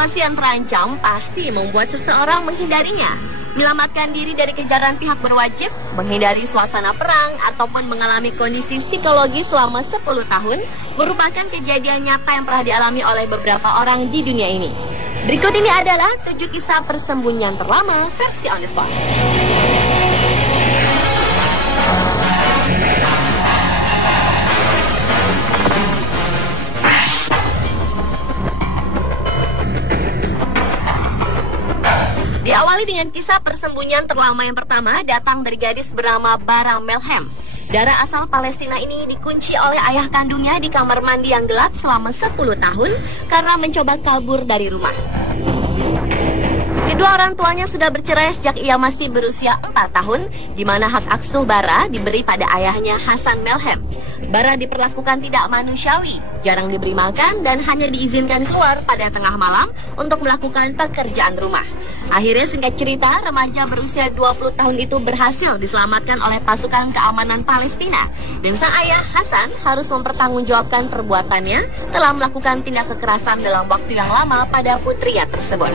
Situasi yang terancam pasti membuat seseorang menghindarinya. Menyelamatkan diri dari kejaran pihak berwajib, menghindari suasana perang, ataupun mengalami kondisi psikologi selama 10 tahun merupakan kejadian nyata yang pernah dialami oleh beberapa orang di dunia ini. Berikut ini adalah 7 kisah persembunyian terlama versi On The Spot. Diawali dengan kisah persembunyian terlama yang pertama datang dari gadis bernama Bara Melhem. Darah asal Palestina ini dikunci oleh ayah kandungnya di kamar mandi yang gelap selama 10 tahun karena mencoba kabur dari rumah. Kedua orang tuanya sudah bercerai sejak ia masih berusia 4 tahun, di mana hak asuh Bara diberi pada ayahnya Hasan Melhem. Bara diperlakukan tidak manusiawi, jarang diberi makan, dan hanya diizinkan keluar pada tengah malam untuk melakukan pekerjaan rumah. Akhirnya singkat cerita, remaja berusia 20 tahun itu berhasil diselamatkan oleh pasukan keamanan Palestina. Dan sang ayah, Hasan, harus mempertanggungjawabkan perbuatannya telah melakukan tindak kekerasan dalam waktu yang lama pada putria tersebut.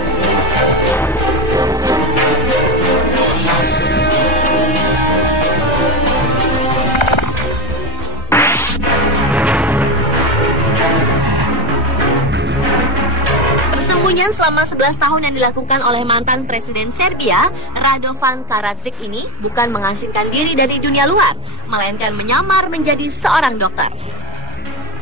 Persembunyian selama 11 tahun yang dilakukan oleh mantan Presiden Serbia, Radovan Karadzic ini bukan mengasingkan diri dari dunia luar, melainkan menyamar menjadi seorang dokter.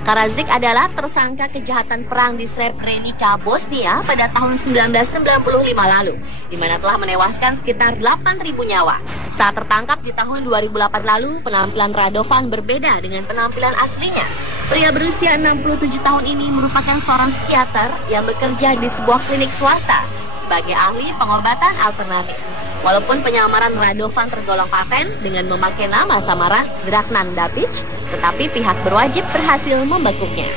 Karadzic adalah tersangka kejahatan perang di Srebrenica, Bosnia pada tahun 1995 lalu, di mana telah menewaskan sekitar 8.000 nyawa. Saat tertangkap di tahun 2008 lalu, penampilan Radovan berbeda dengan penampilan aslinya. Pria berusia 67 tahun ini merupakan seorang psikiater yang bekerja di sebuah klinik swasta sebagai ahli pengobatan alternatif. Walaupun penyamaran Radovan tergolong paten dengan memakai nama samaran Dragnan Dabic, tetapi pihak berwajib berhasil membekuknya.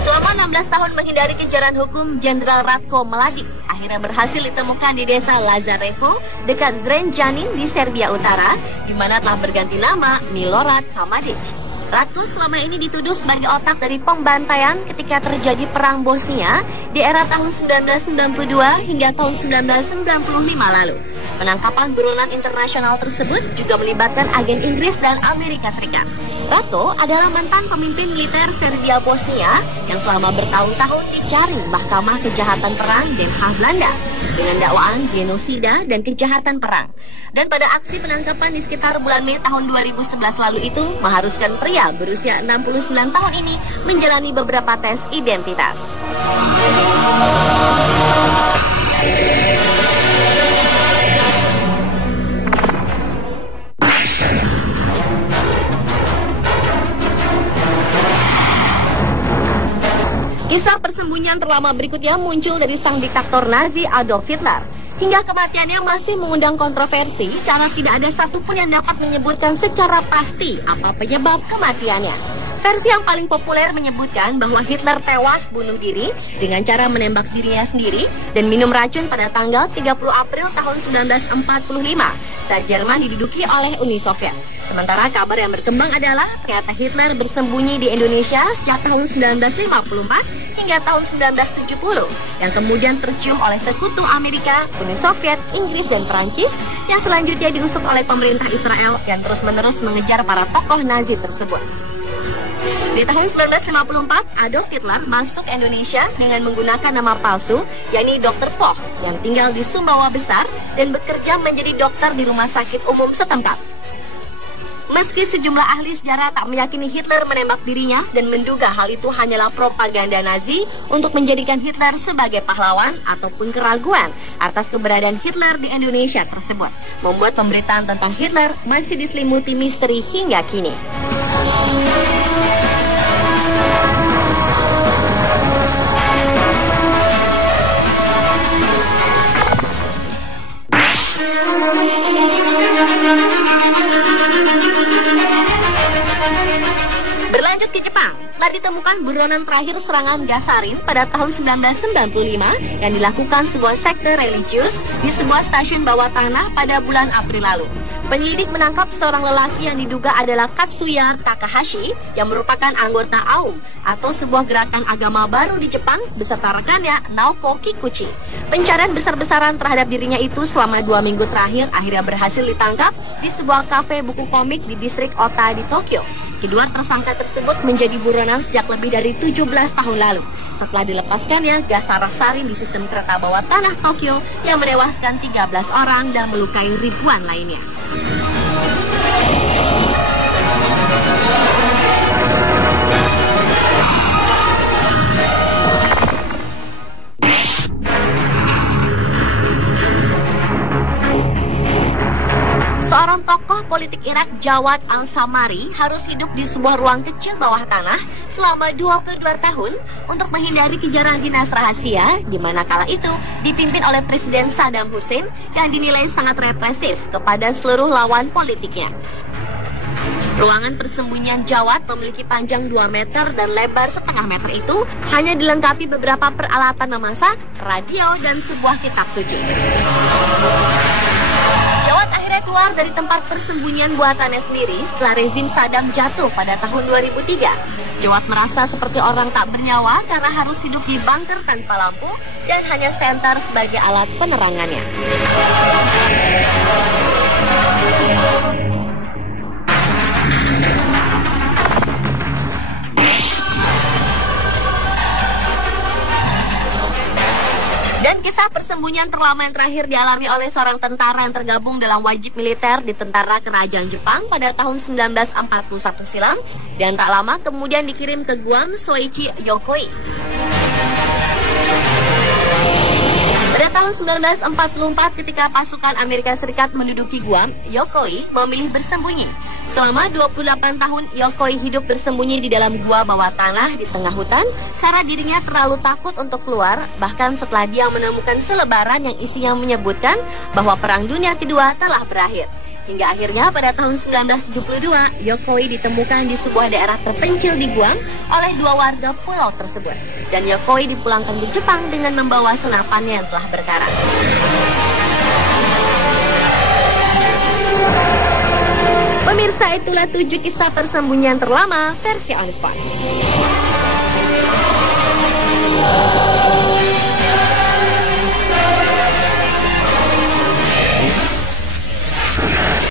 Selama 16 tahun menghindari kejaran hukum, Jenderal Ratko Mladic akhirnya berhasil ditemukan di desa Lazarevo dekat Zrenjanin di Serbia Utara, di mana telah berganti nama Milorad Kamadic. Ratko selama ini dituduh sebagai otak dari pembantaian ketika terjadi perang Bosnia di era tahun 1992 hingga tahun 1995 lalu. Penangkapan buronan internasional tersebut juga melibatkan agen Inggris dan Amerika Serikat. Ratko adalah mantan pemimpin militer Serbia Bosnia yang selama bertahun-tahun dicari Mahkamah Kejahatan Perang Den Haag Belanda dengan dakwaan genosida dan kejahatan perang. Dan pada aksi penangkapan di sekitar bulan Mei tahun 2011 lalu itu mengharuskan pria berusia 69 tahun ini menjalani beberapa tes identitas. Kisah persembunyian terlama berikutnya muncul dari sang diktator Nazi Adolf Hitler. Hingga kematiannya masih mengundang kontroversi karena tidak ada satupun yang dapat menyebutkan secara pasti apa penyebab kematiannya. Versi yang paling populer menyebutkan bahwa Hitler tewas bunuh diri dengan cara menembak dirinya sendiri dan minum racun pada tanggal 30 April tahun 1945 saat Jerman diduduki oleh Uni Soviet. Sementara kabar yang berkembang adalah ternyata Hitler bersembunyi di Indonesia sejak tahun 1954 hingga tahun 1970 yang kemudian tercium oleh sekutu Amerika, Uni Soviet, Inggris, dan Perancis yang selanjutnya diusut oleh pemerintah Israel yang terus-menerus mengejar para tokoh Nazi tersebut. Di tahun 1954, Adolf Hitler masuk Indonesia dengan menggunakan nama palsu, yakni Dr. Poch, yang tinggal di Sumbawa Besar dan bekerja menjadi dokter di rumah sakit umum setempat. Meski sejumlah ahli sejarah tak meyakini Hitler menembak dirinya dan menduga hal itu hanyalah propaganda Nazi untuk menjadikan Hitler sebagai pahlawan ataupun keraguan atas keberadaan Hitler di Indonesia tersebut, membuat pemberitaan tentang Hitler masih diselimuti misteri hingga kini. Berlanjut ke Jepang, telah ditemukan buronan terakhir serangan Gasarin pada tahun 1995 yang dilakukan sebuah sekte religius di sebuah stasiun bawah tanah pada bulan April lalu. Penyelidik menangkap seorang lelaki yang diduga adalah Katsuya Takahashi yang merupakan anggota AUM atau sebuah gerakan agama baru di Jepang beserta rekannya Naoko Kikuchi. Pencarian besar-besaran terhadap dirinya itu selama 2 minggu terakhir akhirnya berhasil ditangkap di sebuah kafe buku komik di distrik Ota di Tokyo. Kedua tersangka tersebut menjadi buronan sejak lebih dari 17 tahun lalu. Setelah dilepaskannya gas sarin di sistem kereta bawah tanah Tokyo yang menewaskan 13 orang dan melukai ribuan lainnya. Seorang tokoh politik Irak, Jawad al-Samari, harus hidup di sebuah ruang kecil bawah tanah selama 22 tahun untuk menghindari kejaran dinas rahasia, di mana kala itu dipimpin oleh Presiden Saddam Hussein yang dinilai sangat represif kepada seluruh lawan politiknya. Ruangan persembunyian Jawad memiliki panjang 2 meter dan lebar setengah meter itu hanya dilengkapi beberapa peralatan memasak, radio, dan sebuah kitab suci. Jawad akhirnya keluar dari tempat persembunyian buatannya sendiri setelah rezim Saddam jatuh pada tahun 2003. Jawad merasa seperti orang tak bernyawa karena harus hidup di bunker tanpa lampu dan hanya senter sebagai alat penerangannya. Dan kisah persembunyian terlama yang terakhir dialami oleh seorang tentara yang tergabung dalam wajib militer di tentara kerajaan Jepang pada tahun 1941 silam dan tak lama kemudian dikirim ke Guam Soichi Yokoi. Pada tahun 1944 ketika pasukan Amerika Serikat menduduki Guam, Yokoi memilih bersembunyi. Selama 28 tahun, Yokoi hidup bersembunyi di dalam gua bawah tanah di tengah hutan karena dirinya terlalu takut untuk keluar, bahkan setelah dia menemukan selebaran yang isinya menyebutkan bahwa Perang Dunia Kedua telah berakhir. Hingga akhirnya pada tahun 1972, Yokoi ditemukan di sebuah daerah terpencil di Guam oleh 2 warga pulau tersebut. Dan Yokoi dipulangkan ke Jepang dengan membawa senapannya yang telah berkarat. Pemirsa, itulah 7 kisah persembunyian terlama versi On The Spot.